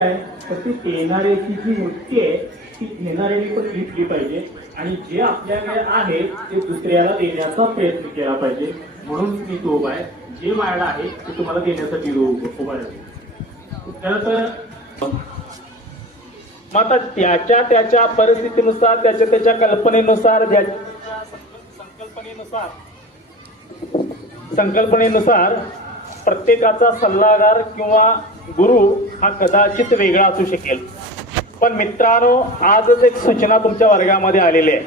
तर ती येणाऱ्याची जी वृत्ती आहे ती घेणाऱ्याने पण घेतली पाहिजे आणि जे आपल्याकडे आहे ते दुसऱ्याला देण्याचा प्रयत्न केला पाहिजे. म्हणून मी तो उभा आहे. जे माझ्याकडे आहे ते तुम्हाला देण्यासाठी उभा आहे. खरं तर मग आता त्याच्या परिस्थितीनुसार त्याच्या कल्पनेनुसार संकल्पनेनुसार प्रत्येकाचा सल्लागार किंवा गुरु हा कदाचित वेगळा असू शकेल. पण मित्रांनो, आजच एक सूचना तुमच्या वर्गामध्ये आलेली आहे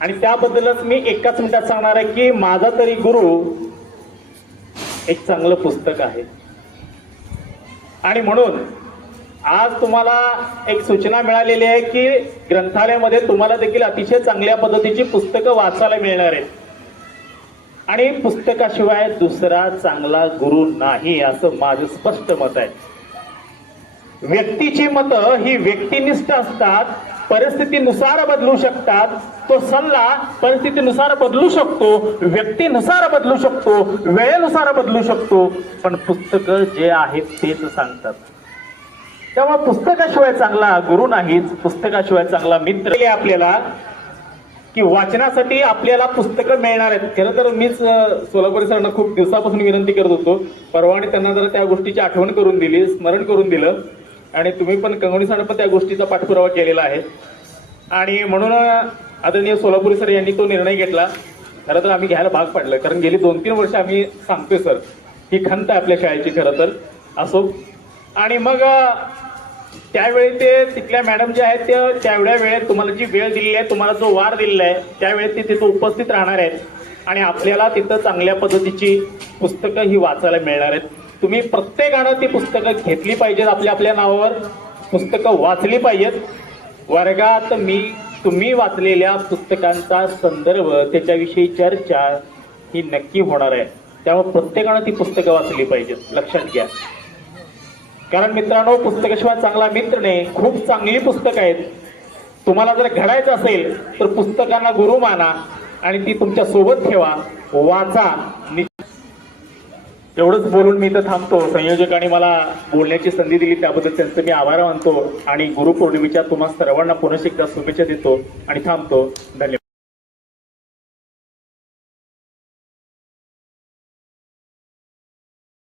आणि त्याबद्दलच मी एकाच मिनिटात सांगणार आहे की माझा तरी गुरु एक चांगलं पुस्तक आहे. आणि म्हणून आज तुम्हाला एक सूचना मिळालेली आहे की ग्रंथालयामध्ये तुम्हाला देखील अतिशय चांगल्या पद्धतीची पुस्तकं वाचायला मिळणार आहेत आणि पुस्तकाशिवाय दुसरा चांगला गुरु नाही असं माझं स्पष्ट मत आहे. व्यक्तीची मतं ही व्यक्तिनिष्ठ असतात, परिस्थितीनुसार बदलू शकतात. तो सल्ला परिस्थितीनुसार बदलू शकतो, व्यक्तीनुसार बदलू शकतो, वेळेनुसार बदलू शकतो, पण पुस्तकं जे आहेत तेच सांगतात. त्यामुळे पुस्तकाशिवाय चांगला गुरु नाहीच, पुस्तकाशिवाय चांगला मित्र आपल्याला की वाचनासाठी आपल्याला पुस्तकं मिळणार आहेत. खरं तर मीच सोलापूर सरांना खूप दिवसापासून विनंती करत होतो. परवाने त्यांना जरा त्या गोष्टीची आठवण करून दिली, स्मरण करून दिलं आणि तुम्ही पण कंगवणी सरांना पण त्या गोष्टीचा पाठपुरावा केलेला आहे. आणि म्हणून आदरणीय सोलापूर सर यांनी तो निर्णय घेतला. खरं तर आम्ही घ्यायला भाग पडलं, कारण गेली 2-3 वर्ष आम्ही सांगतोय सर ही खंत आहे आपल्या शाळेची खरं तर असो. आणि मग त्यावेळी ते तिथल्या मॅडम जे आहेत ते त्यावेळ्या वेळेत तुम्हाला जी वेळ दिलेली आहे, तुम्हाला जो वार दिलेला आहे त्यावेळेस ते तिथं उपस्थित राहणार आहेत आणि आपल्याला तिथं चांगल्या पद्धतीची पुस्तकं ही वाचायला मिळणार आहेत. तुम्ही प्रत्येकानं ती पुस्तकं घेतली पाहिजेत, आपल्या नावावर पुस्तकं वाचली पाहिजेत. वर्गात तुम्ही वाचलेल्या पुस्तकांचा संदर्भ त्याच्याविषयी चर्चा ही नक्की होणार आहे. त्यामुळे प्रत्येकानं ती पुस्तकं वाचली पाहिजेत, लक्षात घ्या. कारण मित्रांनो, पुस्तकाशिवाय चांगला मित्र नाही. खूप चांगली पुस्तकं आहेत. तुम्हाला जर घडायचं असेल तर पुस्तकांना गुरु माना आणि ती तुमच्या सोबत ठेवा, वाचा. एवढंच बोलून मी इथं थांबतो. संयोजकांनी मला बोलण्याची संधी दिली त्याबद्दल त्यांचं मी आभार मानतो आणि गुरुपौर्णिमेच्या तुम्हा सर्वांना पुन्हा एकदा शुभेच्छा देतो आणि थांबतो. धन्यवाद.